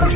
শ্রেয়া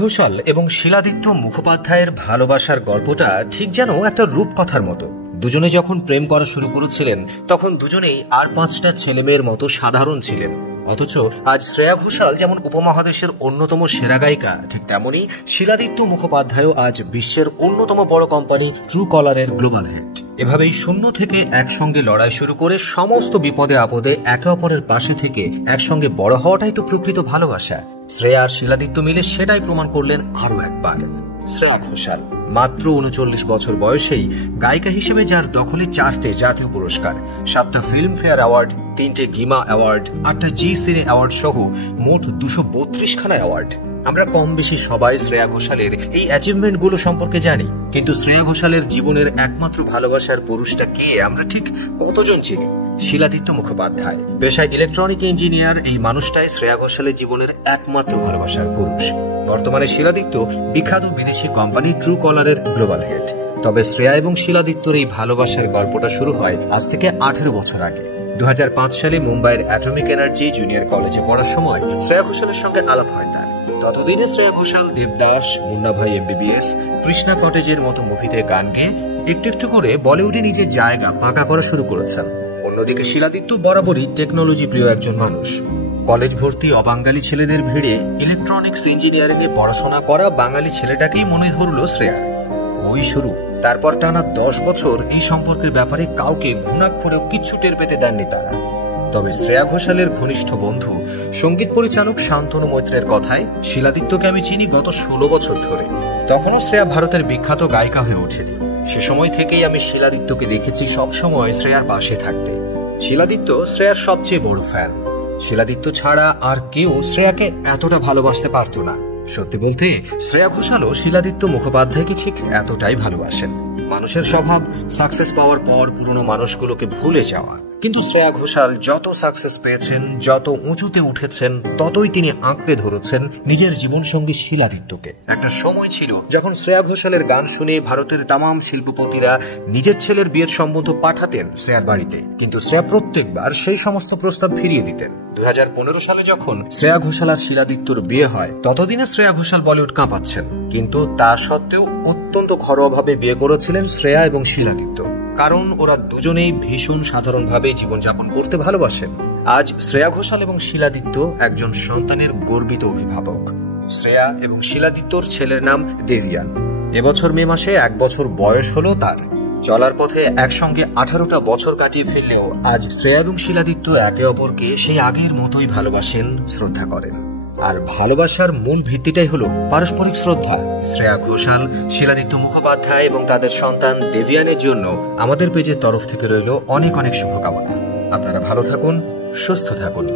ঘোষাল এবং শিলাদিত্য মুখোপাধ্যায়ের ভালোবাসার গল্পটা ঠিক যেন একটা রূপকথার মতো। দুজনে যখন প্রেম করা শুরু করেছিলেন তখন দুজনেই আর 5টা ছেলেমেয়ের মতো সাধারণ ছিলেন। অথচ আজ শ্রেয়া ঘোষাল যেমন উপমহাদেশের অন্যতম সেরা গায়িকা, ঠিক তেমনি শিলাদিত্য মুখোপাধ্যায়ও আজ বিশ্বের অন্যতম বড় কোম্পানি ট্রু কলারের গ্লোবাল হেড। এভাবেই শূন্য থেকে একসঙ্গে লড়াই শুরু করে সমস্ত বিপদে আপদে একে অপরের পাশে থেকে একসঙ্গে বড় হওয়াটাই তো প্রকৃত ভালোবাসা। শ্রেয়া আর শিলাদিত্য মিলে সেটাই প্রমাণ করলেন আরো একবার। শ্রেয়া ঘোষাল মাত্র 39 বছর বয়সেই গায়িকা হিসেবে যার দখলে 4টে জাতীয় পুরস্কার, 7টা ফিল্মফেয়ার অ্যাওয়ার্ড, 3টে গিমা অ্যাওয়ার্ড, 8টা জি সিনে অ্যাওয়ার্ড সহ মোট 232খানা অ্যাওয়ার্ড। আমরা কম বেশি সবাই শ্রেয়া ঘোষালের এই অ্যাচিভমেন্ট গুলো সম্পর্কে জানি, কিন্তু শ্রেয়া ঘোষালের জীবনের একমাত্র ভালোবাসার পুরুষটা কে আমরা ঠিক কতজন চিনি? শিলাদিত্য মুখোপাধ্যায়। পেশায় ইলেকট্রনিক ইঞ্জিনিয়ার, এই মানুষটাই শ্রেয়া ঘোষালের জীবনের একমাত্র ভালোবাসার পুরুষ। বর্তমানে শিলাদিত্য বিখ্যাত বিদেশি কোম্পানি ট্রু কলারের গ্লোবাল হেড। তবে শ্রেয়া এবং শিলাদিত্যর এই ভালোবাসার গল্পটা শুরু হয় আজ থেকে 18 বছর আগে। 2005 সালে মুম্বাইয়ের অ্যাটমিক এনার্জি জুনিয়র কলেজে পড়ার সময় শ্রেয়া ঘোষালের সঙ্গে আলাপ হয় তার। ততদিনে শ্রেয়া ঘোষাল দেবদাস, মুন্না ভাই MBBS, কৃষ্ণা কটেজের মতো মুভিতে গান গেয়ে একটু একটু করে বলিউডে নিজের জায়গা পাকা করা শুরু করেছেন। অন্যদিকে শিলাদিত্য বরাবরই টেকনোলজি প্রিয় একজন মানুষ। কলেজ ভর্তি অবাঙালি ছেলেদের ভিড়ে ইলেকট্রনিক্স ইঞ্জিনিয়ারিং এ পড়াশোনা করা বাঙালি ছেলেটাকেই মনে ধরল শ্রেয়ার। ওই শুরু। তারপর টানা 10 বছর এই সম্পর্কের ব্যাপারে কাউকে ঘুণাক্ষরেও কিচ্ছু টের পেতে দেননি তারা। তবে শ্রেয়া ঘোষালের ঘনিষ্ঠ বন্ধু সঙ্গীত পরিচালক শান্তনু মৈত্রের কথায় শিলাদিত্যকে আমি চিনি গত 16 বছর ধরে। তখনও শ্রেয়া ভারতের বিখ্যাত গায়িকা হয়ে ওঠেনি। সে সময় থেকেই আমি শিলাদিত্যকে দেখেছি সবসময় শ্রেয়ার পাশে থাকতে। শিলাদিত্য শ্রেয়ার সবচেয়ে বড় ফ্যান। শিলাদিত্য ছাড়া আর কেউ শ্রেয়াকে এতটা ভালোবাসতে পারত না। সত্যি বলতে শ্রেয়া ঘোষালও শিলাদিত্য মুখোপাধ্যায়কে ঠিক এতটাই ভালোবাসেন। মানুষের স্বভাব সাকসেস পাওয়ার পর পুরনো মানুষগুলোকে ভুলে যাওয়া, কিন্তু শ্রেয়া ঘোষাল যত সাকসেস পেয়েছেন, যত উঁচুতে উঠেছেন, ততই তিনি আঁকড়ে ধরেছেন নিজের জীবনসঙ্গী শিলাদিত্যকে। একটা সময় ছিল যখন শ্রেয়া ঘোষালের গান শুনে ভারতের তামাম শিল্পপতিরা নিজের ছেলের বিয়ের সম্বন্ধ পাঠাতেন শ্রেয়ার বাড়িতে, কিন্তু শ্রেয়া প্রত্যেকবার সেই সমস্ত প্রস্তাব ফিরিয়ে দিতেন। 2015 সালে যখন শ্রেয়া ঘোষাল আর শিলাদিত্যর বিয়ে হয়, ততদিনে শ্রেয়া ঘোষাল বলিউড কাঁপাচ্ছেন, কিন্তু তা সত্ত্বেও অত্যন্ত ঘরোয়াভাবে বিয়ে করেছিলেন শ্রেয়া এবং শিলাদিত্য। কারণ ওরা দুজনেই ভীষণ সাধারণভাবে জীবনযাপন করতে ভালোবাসেন। আজ শ্রেয়া ঘোষাল এবং শিলাদিত্য একজন সন্তানের গর্বিত অভিভাবক। শ্রেয়া এবং শিলাদিত্যর ছেলের নাম দেভিয়ান। এবছর মে মাসে 1 বছর বয়স হলো তার। চলার পথে একসঙ্গে 18টা বছর কাটিয়ে ফেললেও আজ শ্রেয়া এবং শিলাদিত্য একে অপরকে সেই আগের মতোই ভালোবাসেন, শ্রদ্ধা করেন। আর ভালোবাসার মূল ভিত্তিটাই হলো পারস্পরিক শ্রদ্ধা। শ্রেয়া ঘোষাল, শিলাদিত্য মুখোপাধ্যায় এবং তাদের সন্তান দেভিয়ানের জন্য আমাদের পেজের তরফ থেকে রইল অনেক অনেক শুভকামনা। আপনারা ভালো থাকুন, সুস্থ থাকুন।